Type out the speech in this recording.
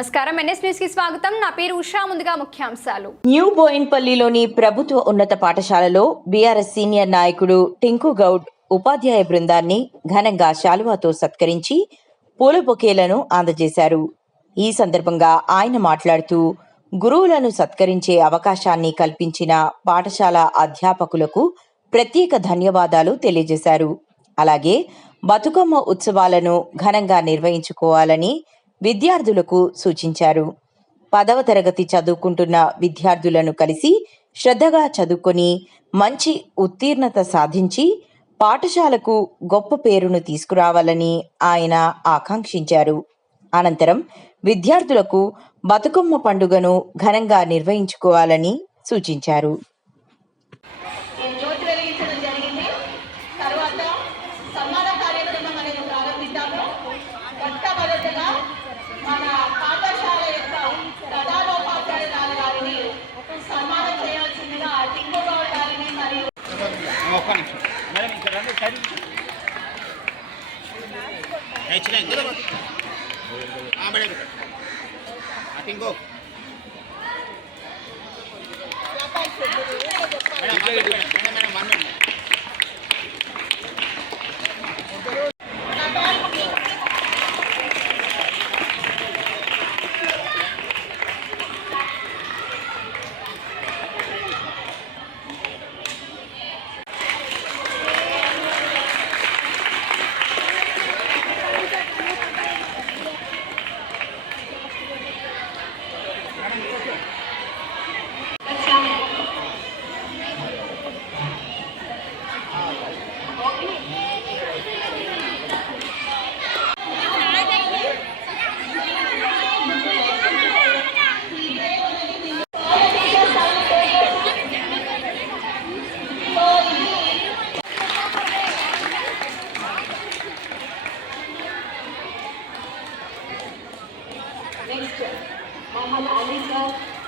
నమస్కారం. ఎన్ఎస్ న్యూస్కి స్వాగతం. నా పేరు ఉషా. ముందుగా ముఖ్యాంశాలు. న్యూ బోయిన్పల్లిలోని ప్రభుత్వ ఉన్నత పాఠశాలలో బీఆర్ఎస్ సీనియర్ నాయకుడు టింకు గౌడ్ ఉపాధ్యాయ బృందాన్ని ఘనంగా శాలువాతో సత్కరించి పూల బొకేలను అందజేశారు. ఈ సందర్భంగా ఆయన మాట్లాడుతూ గురువులను సత్కరించే అవకాశాన్ని కల్పించిన పాఠశాల అధ్యాపకులకు ప్రత్యేక ధన్యవాదాలు తెలియజేశారు. అలాగే బతుకమ్మ ఉత్సవాలను ఘనంగా నిర్వహించుకోవాలని విద్యార్థులకు సూచించారు. పదవ తరగతి చదువుకుంటున్న విద్యార్థులను కలిసి శ్రద్ధగా చదువుకొని మంచి ఉత్తీర్ణత సాధించి పాఠశాలకు గొప్ప పేరును తీసుకురావాలని ఆయన ఆకాంక్షించారు. అనంతరం విద్యార్థులకు బతుకమ్మ పండుగను ఘనంగా నిర్వహించుకోవాలని సూచించారు. ఒక్క నిమిషం మేడం ఇక్కడ రండి సైడ్ హెచ్చిన ఇందులో మేడం అటు ఇంకో madam Next, Muhammad Ali sir.